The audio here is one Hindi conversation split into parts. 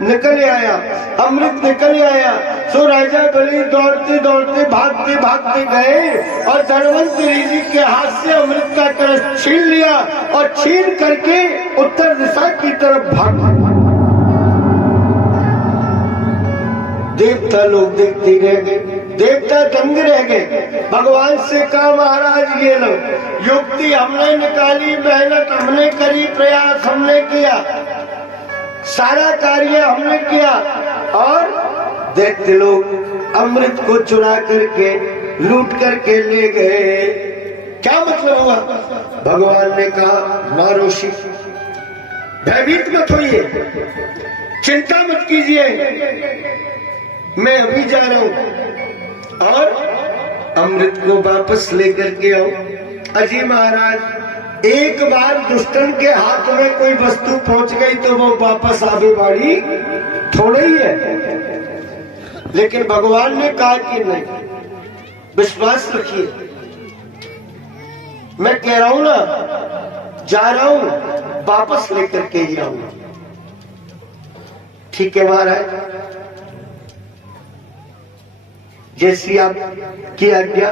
निकल आया, अमृत निकल आया। सो राजा बलि दौड़ते दौड़ते भागते भागते गए और धन्वंतरी जी के हाथ से अमृत का कलश छीन लिया और छीन करके उत्तर दिशा की तरफ भाग। देवता लोग देखते रह गए, देवता दंग रह गए। भगवान से कहा महाराज ये लो युक्ति हमने निकाली, मेहनत हमने करी, प्रयास हमने किया, सारा कार्य हमने किया और देखते लोग अमृत को चुरा करके लूट करके ले गए। क्या मतलब हुआ? भगवान ने कहा मारोषि भयभीत मत होइए, चिंता मत कीजिए, मैं अभी जा रहा हूं और अमृत को वापस लेकर के आओ। अजी महाराज एक बार दुष्टन के हाथ में कोई वस्तु पहुंच गई तो वो वापस आवे वाली थोड़ा ही है। लेकिन भगवान ने कहा कि नहीं, विश्वास रखिए, मैं कह रहा हूं ना, जा रहा हूं, वापस लेकर के ही आऊंगा। ठीक है महाराज, जैसी आप की आज्ञा।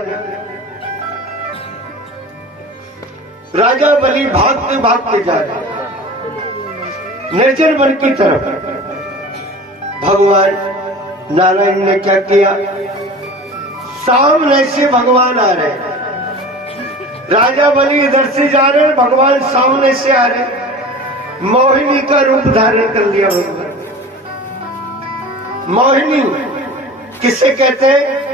राजा बलि भागते भागते जा रहे निर्जन वन की तरफ। भगवान नारायण ने क्या किया? सामने से भगवान आ रहे, राजा बलि इधर से जा रहे, भगवान सामने से आ रहे। मोहिनी का रूप धारण कर लिया भगवान। मोहिनी किसे कहते हैं?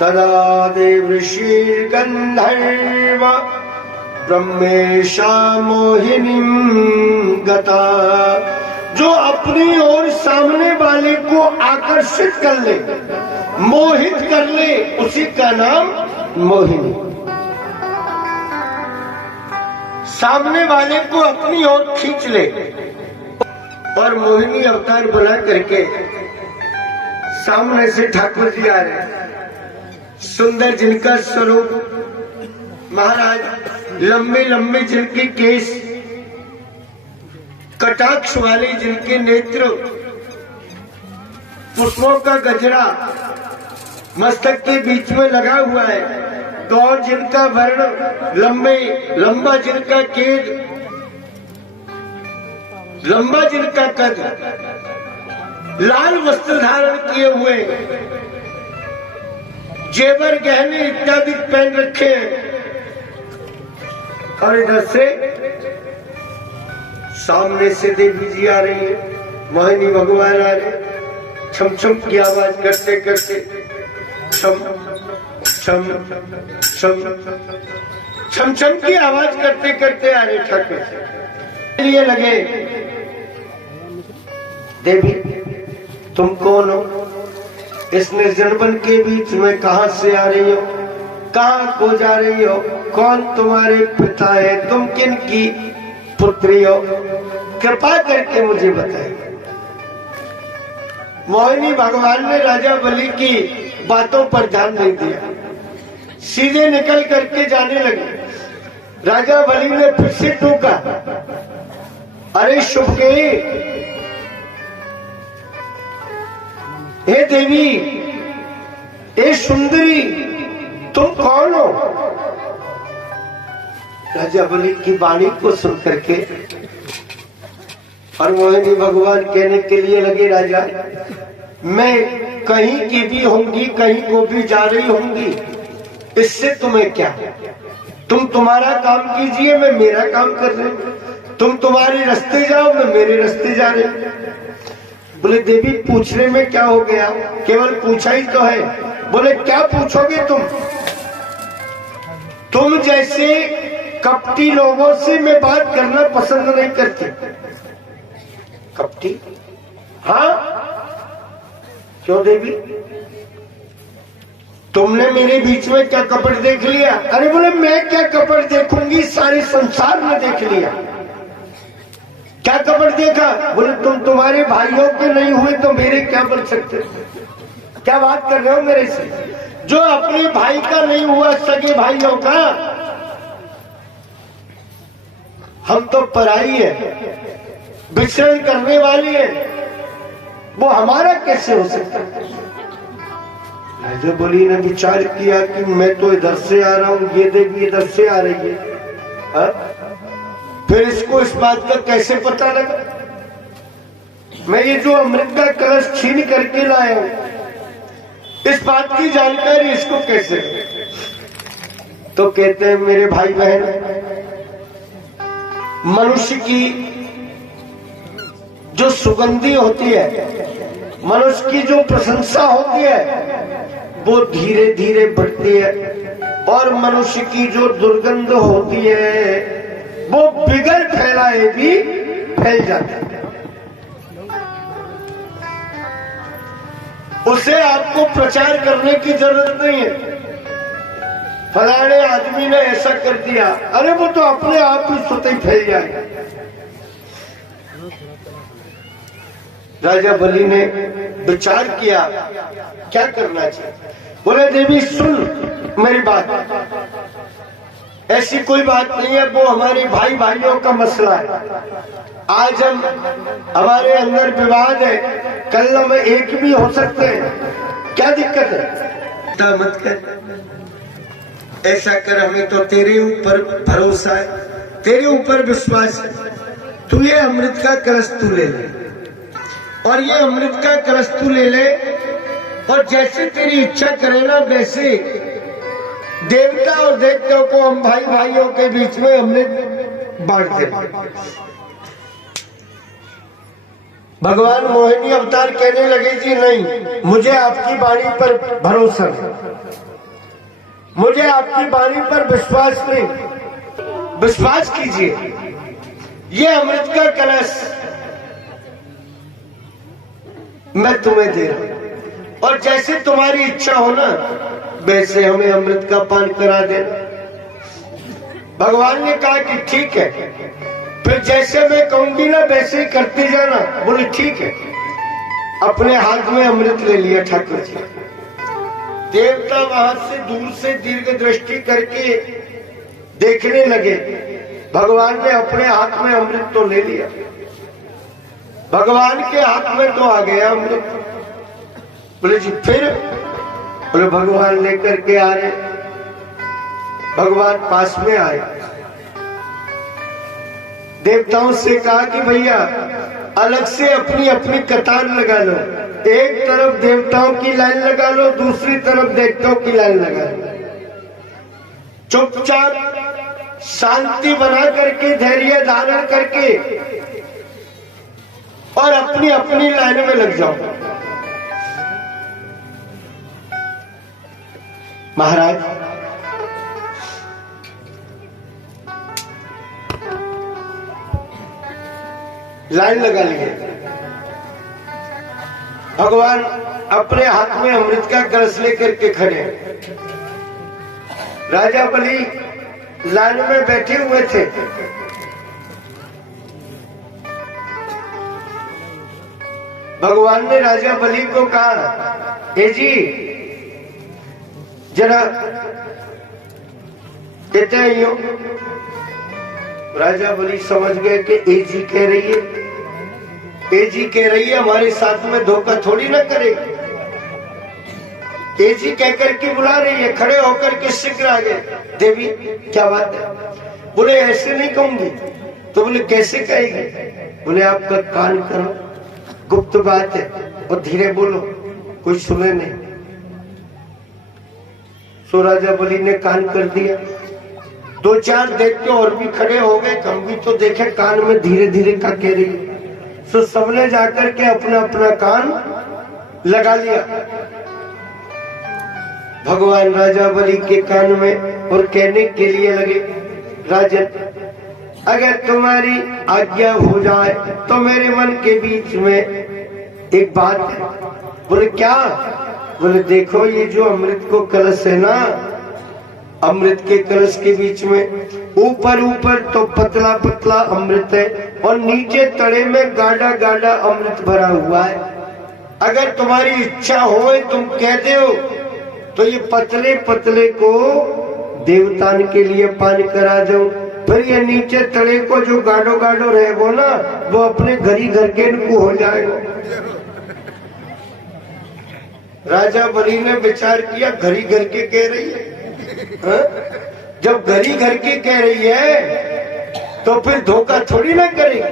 तदा देवर्षि गंधर्व ब्रह्मेशा मोहिनी गता, जो अपनी ओर सामने वाले को आकर्षित कर ले, मोहित कर ले, उसी का नाम मोहिनी। सामने वाले को अपनी ओर खींच ले और मोहिनी अवतार बना करके सामने से ठाकुर जी आ रहे, सुंदर जिनका स्वरूप महाराज, लंबे लंबे जिनके केस, कटाक्ष वाले जिनके नेत्र, पुष्पों का गजरा मस्तक के बीच में लगा हुआ है, गौर जिनका वर्ण, लंबा जिनका केद, लंबा जिनका कद, लाल वस्त्र धारण किए हुए, जेवर गहने इत्यादि पहन रखे और इधर से सामने से देवी जी आ रही है, मोहिनी भगवान आ रहे, छम छम की आवाज करते करते, छम छम छम छम छम की आवाज करते करते आ रहे ठाकुर। ये लगे, देवी तुम कौन हो? इस निर्जन वन के बीच में कहां से आ रही हो? कहां को जा रही हो? कौन तुम्हारे पिता है? तुम किन की पुत्री हो? कृपा करके मुझे बताइए। मोहिनी भगवान ने राजा बलि की बातों पर ध्यान नहीं दिया, सीधे निकल करके जाने लगे। राजा बलि ने फिर से टोका, अरे शुभके, हे देवी, हे सुंदरी, तुम कौन हो? राजा बलि की वाणी को सुन करके और मोहिनी भगवान कहने के लिए लगे, राजा मैं कहीं की भी होंगी, कहीं को भी जा रही होंगी, इससे तुम्हें क्या? तुम तुम्हारा काम कीजिए, मैं मेरा काम कर रही हूं। तुम तुम्हारे रास्ते जाओ, मैं मेरे रास्ते जा रही हूं। बोले देवी पूछने में क्या हो गया, केवल पूछा ही तो है। बोले क्या पूछोगे तुम जैसे कपटी लोगों से मैं बात करना पसंद नहीं करती। कपटी? हाँ, क्यों देवी, तुमने मेरे बीच में क्या कपट देख लिया? अरे बोले मैं क्या कपट देखूंगी, सारे संसार में देख लिया। क्या कपट देखा? बोले तुम्हारे भाइयों के नहीं हुए तो मेरे क्या बन सकते? क्या बात कर रहे हो मेरे से? जो अपने भाई का नहीं हुआ, सगे भाइयों का, हम तो पराई है, विचरण करने वाली है, वो हमारा कैसे हो सकता है? राजा बलि ने विचार किया कि मैं तो इधर से आ रहा हूं, ये देवी इधर से आ रही है, फिर इसको इस बात का कैसे पता लगा? मैं ये जो अमृत का कलश छीन करके लाया हूं, इस बात की जानकारी इसको कैसे? तो कहते हैं मेरे भाई बहन, मनुष्य की जो सुगंधी होती है, मनुष्य की जो प्रशंसा होती है, वो धीरे धीरे बढ़ती है, और मनुष्य की जो दुर्गंध होती है वो बिगड़ फैलाए भी फैल जाती है। उसे आपको प्रचार करने की जरूरत नहीं है। फलाने आदमी ने ऐसा कर दिया, अरे वो तो अपने आप ही स्वतः ही फैल जाएगा। राजा बलि ने विचार किया क्या करना चाहिए। बोले देवी सुन मेरी बात, ऐसी कोई बात नहीं है, वो हमारे भाई भाइयों का मसला है। आज हम हमारे अंदर विवाद है, कल हम एक भी हो सकते हैं, क्या दिक्कत है? मत कर, ऐसा कर, हमें तो तेरे ऊपर भरोसा है, तेरे ऊपर विश्वास है। तू ये अमृत का कलश तू ले ले, और ये अमृत का कलश तू ले ले, और जैसे तेरी इच्छा करे ना वैसे देवता और दैत्यों को हम भाई भाइयों के बीच में अमृत बांट दे। भगवान मोहिनी अवतार कहने लगे जी नहीं, मुझे आपकी वाणी पर भरोसा नहीं, मुझे आपकी वाणी पर विश्वास नहीं। विश्वास कीजिए, ये अमृत का कलश मैं तुम्हें दे रहा हूं, और जैसे तुम्हारी इच्छा हो ना वैसे हमें अमृत का पान करा देना। भगवान ने कहा कि ठीक है, फिर जैसे मैं कहूंगी ना वैसे ही करते जाना। बोले ठीक है। अपने हाथ में अमृत ले लिया ठाकुर जी। देवता वहां से दूर से दीर्घ दृष्टि करके देखने लगे। भगवान ने अपने हाथ में अमृत तो ले लिया, भगवान के हाथ में तो आ गया अमृत। बोले जी फिर? बोले भगवान लेकर के आ रहे। भगवान पास में आए, देवताओं से कहा कि भैया अलग से अपनी अपनी कतार लगा लो, एक तरफ देवताओं की लाइन लगा लो, दूसरी तरफ देवताओं की लाइन लगा लो। चुपचाप शांति बना करके, धैर्य धारण करके, और अपनी अपनी लाइन में लग जाओ। महाराज लाइन लगा लिए। भगवान अपने हाथ में अमृत का कलश लेकर के खड़े। राजा बलि लाइन में बैठे हुए थे। भगवान ने राजा बलि को कहा, हे जी जरा कहते हैं यो। राजा बलि समझ गए कि ए जी कह रही है, ए जी कह रही है, हमारे साथ में धोखा थोड़ी ना करेगी। ए जी कहकर के बुला रही है। खड़े होकर के शीघ्र आ गए। देवी क्या बात है? बोले ऐसे नहीं कहूंगी। तो बोले कैसे कहेगी? बोले आपका कान करो, गुप्त बात है, और धीरे बोलो, कोई सुने नहीं। सो राजा बलि ने कान कर दिया। दो चार दैत्य और भी खड़े हो गए, हम भी तो देखे कान में धीरे धीरे क्या कह रही है। सो सबने जाकर के अपना अपना कान लगा लिया भगवान राजा बलि के कान में, और कहने के लिए लगे, राजन अगर तुम्हारी आज्ञा हो जाए तो मेरे मन के बीच में एक बात है। बोले क्या? बोले देखो ये जो अमृत को कलश है ना, अमृत के कलश के बीच में ऊपर ऊपर तो पतला पतला अमृत है, और नीचे तड़े में गाढ़ा गाढ़ा अमृत भरा हुआ है। अगर तुम्हारी इच्छा हो, तुम कह दो तो ये पतले पतले को देवतान के लिए पान करा दो, फिर ये नीचे तले को जो गाढ़ो गाढ़ो रहेगो ना, वो अपने घरी घर के इनको हो जाएगा। राजा बलि ने विचार किया, घरी घर के कह रही है, हा? जब घरी घर के कह रही है तो फिर धोखा थोड़ी ना करेगी,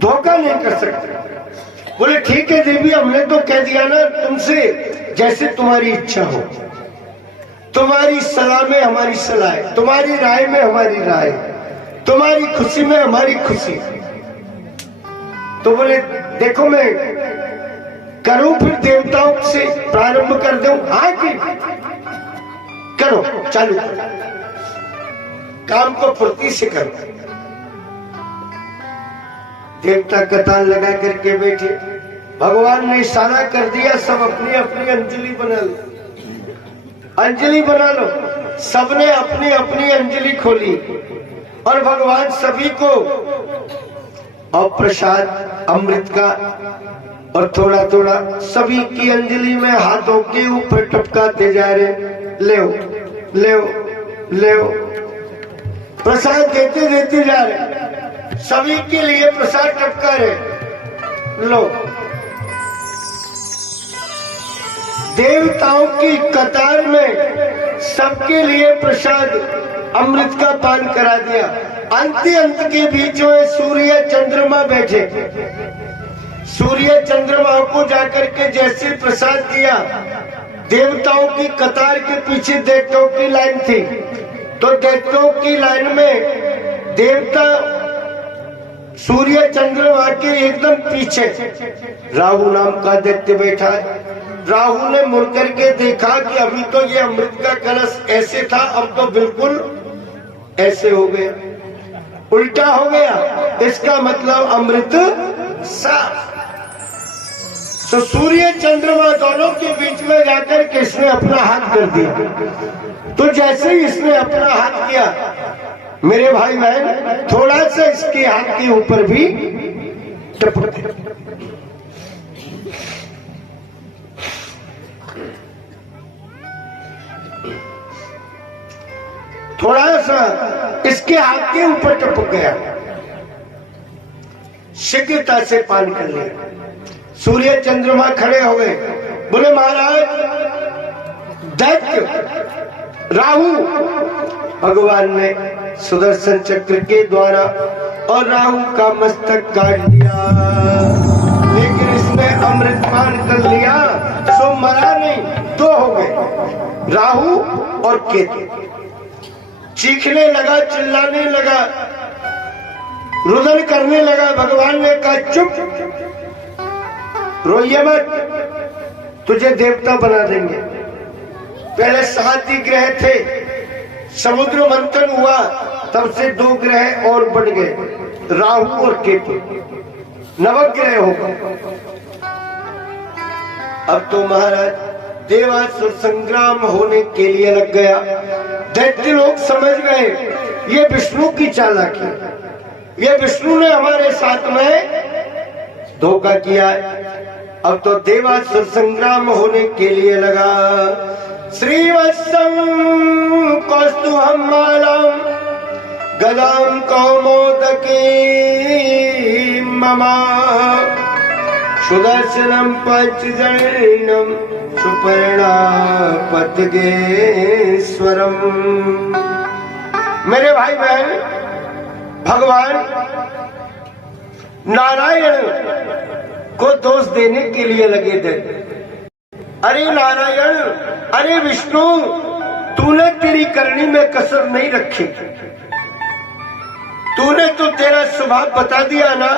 धोखा नहीं कर सकते। बोले ठीक है देवी, हमने तो कह दिया ना तुमसे, जैसे तुम्हारी इच्छा हो, तुम्हारी सलाह में हमारी सलाह है, तुम्हारी राय में हमारी राय, तुम्हारी खुशी में हमारी खुशी। तो बोले देखो मैं करूं, फिर देवताओं से प्रारंभ कर दूं? हाँ कि करो, चालू करो, काम को फुर्ती से करो। देवता कतार लगा करके बैठे, भगवान ने इशारा कर दिया, सब अपनी अपनी अंजलि बना लो, अंजलि बना लो। सबने अपनी अपनी अंजलि खोली और भगवान सभी को और प्रसाद अमृत का और थोड़ा थोड़ा सभी की अंजलि में हाथों के ऊपर टपकाते जा रहे, ले ले ले, प्रसाद देते देते जा रहे, सभी के लिए प्रसाद टपका रहे। लो, देवताओं की कतार में सबके लिए प्रसाद अमृत का पान करा दिया। अंत के बीच में सूर्य चंद्रमा बैठे, सूर्य चंद्रमा को जाकर के जैसे प्रसाद दिया, देवताओं की कतार के पीछे दैत्यों की लाइन थी, तो दैत्यों की लाइन में देवता सूर्य चंद्रमा के एकदम पीछे राहु नाम का दैत्य बैठा है। राहु ने मुड़ करके देखा कि अभी तो ये अमृत का कलश ऐसे था, अब तो बिल्कुल ऐसे हो गया, उल्टा हो गया। इसका मतलब अमृत साफ। तो सूर्य चंद्रमा दोनों के बीच में जाकर के इसने अपना हाथ कर दिया। तो जैसे ही इसने अपना हाथ किया, मेरे भाई बहन, थोड़ा सा इसके हाथ के ऊपर भी टपक गया। थोड़ा सा इसके हाथ के ऊपर टपक गया, शीघ्रता से पान कर लिया। सूर्य चंद्रमा खड़े हो गए, बोले महाराज, दैत्य राहु, भगवान ने सुदर्शन चक्र के द्वारा और राहु का मस्तक काट दिया, लेकिन इसने अमृत पान कर लिया, सो मरा नहीं। दो हो गए, राहु और केतु। चीखने लगा, चिल्लाने लगा, रुदन करने लगा। भगवान ने कहा चुप, रोइए मत, तुझे देवता बना देंगे। पहले 7 ग्रह थे, समुद्र मंथन हुआ, तब से 2 ग्रह और बढ़ गए, राहु और केतु, 9 ग्रह हो गए। अब तो महाराज देवासुर संग्राम होने के लिए लग गया। दैत्य लोग समझ गए ये विष्णु की चालाकी, ये विष्णु ने हमारे साथ में धोखा किया है। अब तो देवासुर संग्राम होने के लिए लगा। श्रीवत्सं कौस्तुभं मालां गदां कौमोदकी मम सुदर्शनं पंचजन्यं सुपर्णा पद्मगेश्वरम। मेरे भाई बहन, भगवान नारायण को दोष देने के लिए लगे थे। अरे नारायण, अरे विष्णु, तूने तेरी करनी में कसर नहीं रखी, तूने तो तेरा स्वभाव बता दिया ना